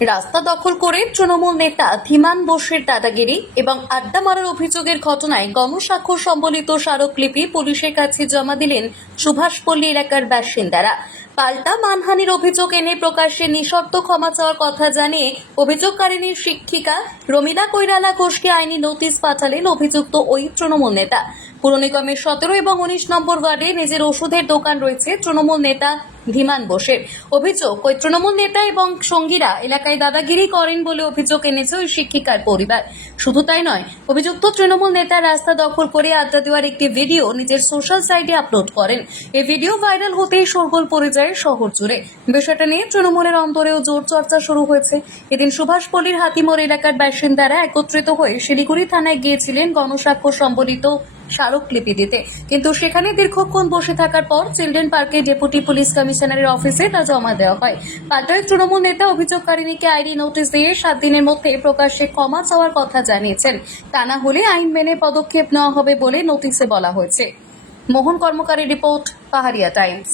রাস্তা দখল করে তৃণমূল নেতা ধীমান বোসের দাদাগিরি এবং আড্ডা মারার অভিযোগের ঘটনায় গণস্বাক্ষর সম্বলিত স্মারকলিপি পুলিশের কাছে জমা দিলেন সুভাষপল্লী এলাকার বাসিন্দারা। পাল্টা মানহানির অভিযোগ এনে প্রকাশ্যে নিঃশর্ত ক্ষমা চাওয়ার কথা জানিয়ে অভিযোগকারিনীর শিক্ষিকা রমিলা কৈরালা ঘোষকে আইনি নোটিশ পাঠালেন অভিযুক্ত ওই তৃণমূল নেতা। পুর নিগমের সতেরো এবং উনিশ নম্বর ওয়ার্ডে নিজের ওষুধের দোকান রয়েছে তৃণমূল নেতা ধীমান বোসের। অভিযোগ, ওই তৃণমূল নেতা এবং সঙ্গীরা এলাকায় দাদাগিরি করেন বলে অভিযোগ এনেছে ওই শিক্ষিকার পরিবার। শুধু তাই নয়, অভিযুক্ত তৃণমূল নেতা রাস্তা দখল করে আড্ডা দেওয়ার একটি ভিডিও নিজের সোশ্যাল সাইটে আপলোড করেন। এই ভিডিও ভাইরাল হতেই শোরগোল পড়ে যায় শহর জুড়ে। বিষয়টা নিয়ে তৃণমূলের অন্তরেও জোর চর্চা শুরু হয়েছে। এদিন সুভাষপল্লীর হাতিমোড় এলাকার বাসিন্দারা একত্রিত হয়ে শিলিগুড়ি থানায় গিয়েছিলেন গণস্বাক্ষর সম্বলিত স্মারকলিপি দিতে। কিন্তু সেখানে দীর্ঘক্ষণ বসে থাকার পর চিলড্রেন পার্কে ডেপুটি পুলিশ কমিশনারের অফিসে তা জমা দেওয়া হয়। পাল্টায় তৃণমূল নেতা অভিযোগকারিনীকে আইডি নোটিশ দিয়ে সাত দিনের মধ্যে প্রকাশ্যে ক্ষমা চাওয়ার কথা জানিয়েছেন। তা না হলে আইন মেনে পদক্ষেপ নেওয়া হবে বলে নোটিশে বলা হয়েছে। মোহন কর্মকারী রিপোর্ট, পাহাড়িয়া টাইমস।